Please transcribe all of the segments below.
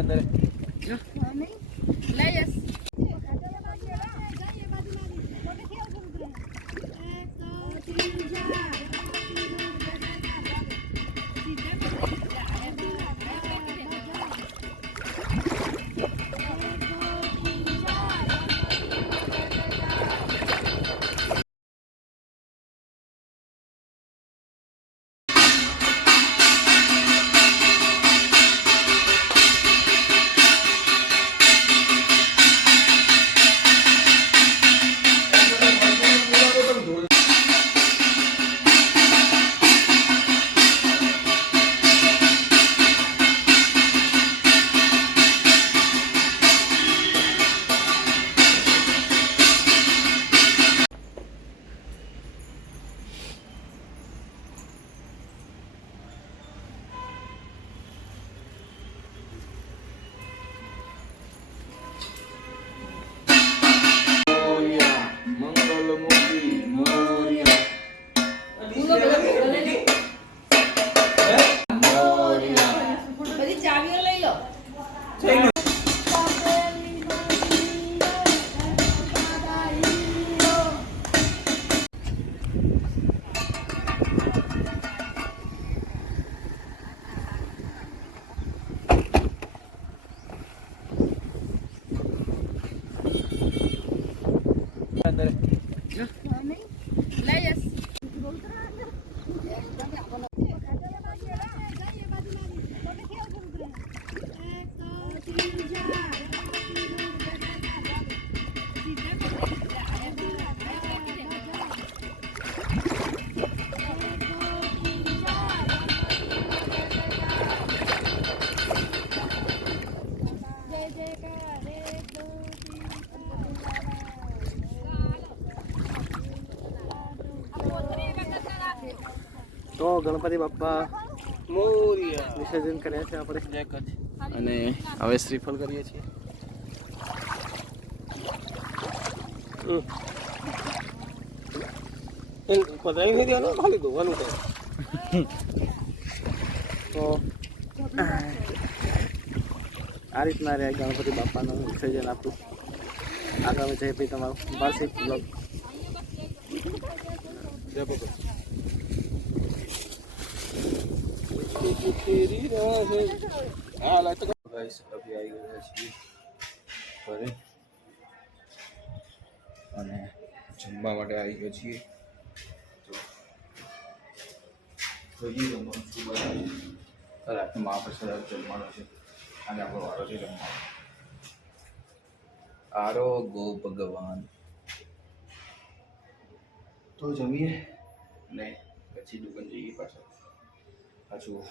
અંદર ગણપતિ બાપ્પા મોર્ય. વિસર્જન કર્યા છે આપણે. અને હવે શ્રીફળ કરીએ છીએ. પધરાવી નહીં દેવાનું? ખાલી ધોવાનું તો આ રીતના રહ્યા ગણપતિ બાપાનું વિસર્જન આપણું. આગળ જય ભાઈ તમારું વાર્ષિક બ્લોગ જય અને જમવા માટે આવી ગયો છીએ તો જોઈએ જમવાનું શું બનાવ્યું મહાપ્રસાદ જમવાનો છે અને આપણો છે જમવાનો આરો ગો ભગવાન તો જમીએ? ને પછી દુકાન જઈએ પાછા. પાછું.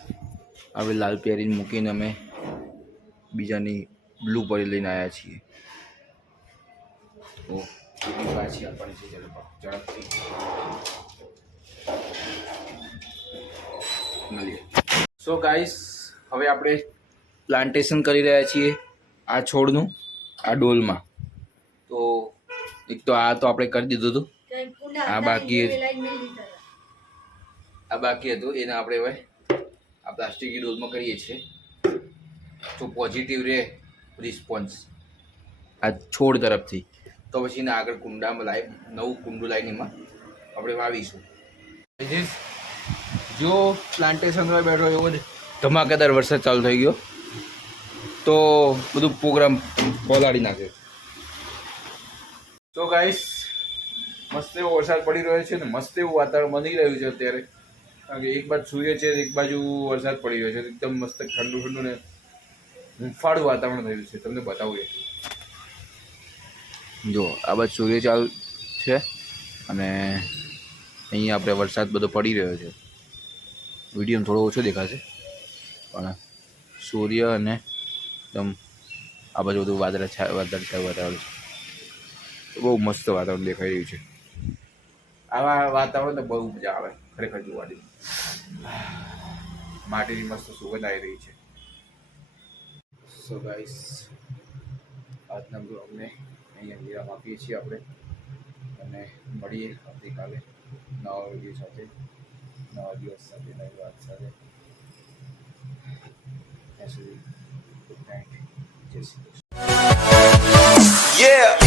હવે લાલ પેરીને મૂકીને અમે બીજાની બ્લુ પરી લઈને આવ્યા છીએ. તો પાછી આપવાની છે ઝડપથી. મળીએ. સો ગાઈસ હવે આપણે પ્લાન્ટેશન કરી રહ્યા છીએ આ છોડનું આ ડોલમાં. તો એક તો આ તો આપણે કરી દીધું હતું. આ બાકી આ બાકી હતું એને આપણે હવે આ પ્લાસ્ટિકની ડોલમાં કરીએ છીએ. તો પોઝિટિવ રહે રિસ્પોન્સ આ છોડ તરફથી. તો પછી એને આગળ કુંડામાં લાવી નવું કુંડું લાવીને એમાં આપણે વાવીશું. જો પ્લાન્ટેશનમાં બેઠો એવો જ ધમાકેદાર વરસાદ ચાલુ થઈ ગયો. તો બધું પ્રોગ્રામ પલાળી નાખે. તો ગાઈસ મસ્ત એવો વરસાદ પડી રહ્યો છે ને મસ્ત એવું વાતાવરણ બની રહ્યું છે અત્યારે. કારણ કે એક બાજુ સૂર્ય છે એક બાજુ વરસાદ પડી રહ્યો છે. એકદમ મસ્ત ઠંડુ ઠંડુ ને હુંફાળું વાતાવરણ થયું છે. તમને બતાવું એ જો આ બાજુ સૂર્ય ચાલુ છે અને અહીંયા આપણે વરસાદ બધો પડી રહ્યો છે. વીડિયો થોડો ઓછો દેખાશે પણ સૂર્ય અને એકદમ આ બાજુ બધું વાદળા છા વાદળ છાયું વાતાવરણ છે. બહુ મસ્ત વાતાવરણ દેખાઈ રહ્યું છે. આવા વાતાવરણ તો બહુ મજા આવે. ખરેખર જોવાની માટીની મસ્ત સુગંધ આવી રહી છે. સો ગાઈસ આજના બ્લોગને અહીંયા વિરામ આપીએ છીએ આપણે. અને મળીએ આવતીકાલે નવા વીડિયો સાથે, નવા દિવસ સાથે, નવી વાત સાથે. ત્યાં સુધી Yeah.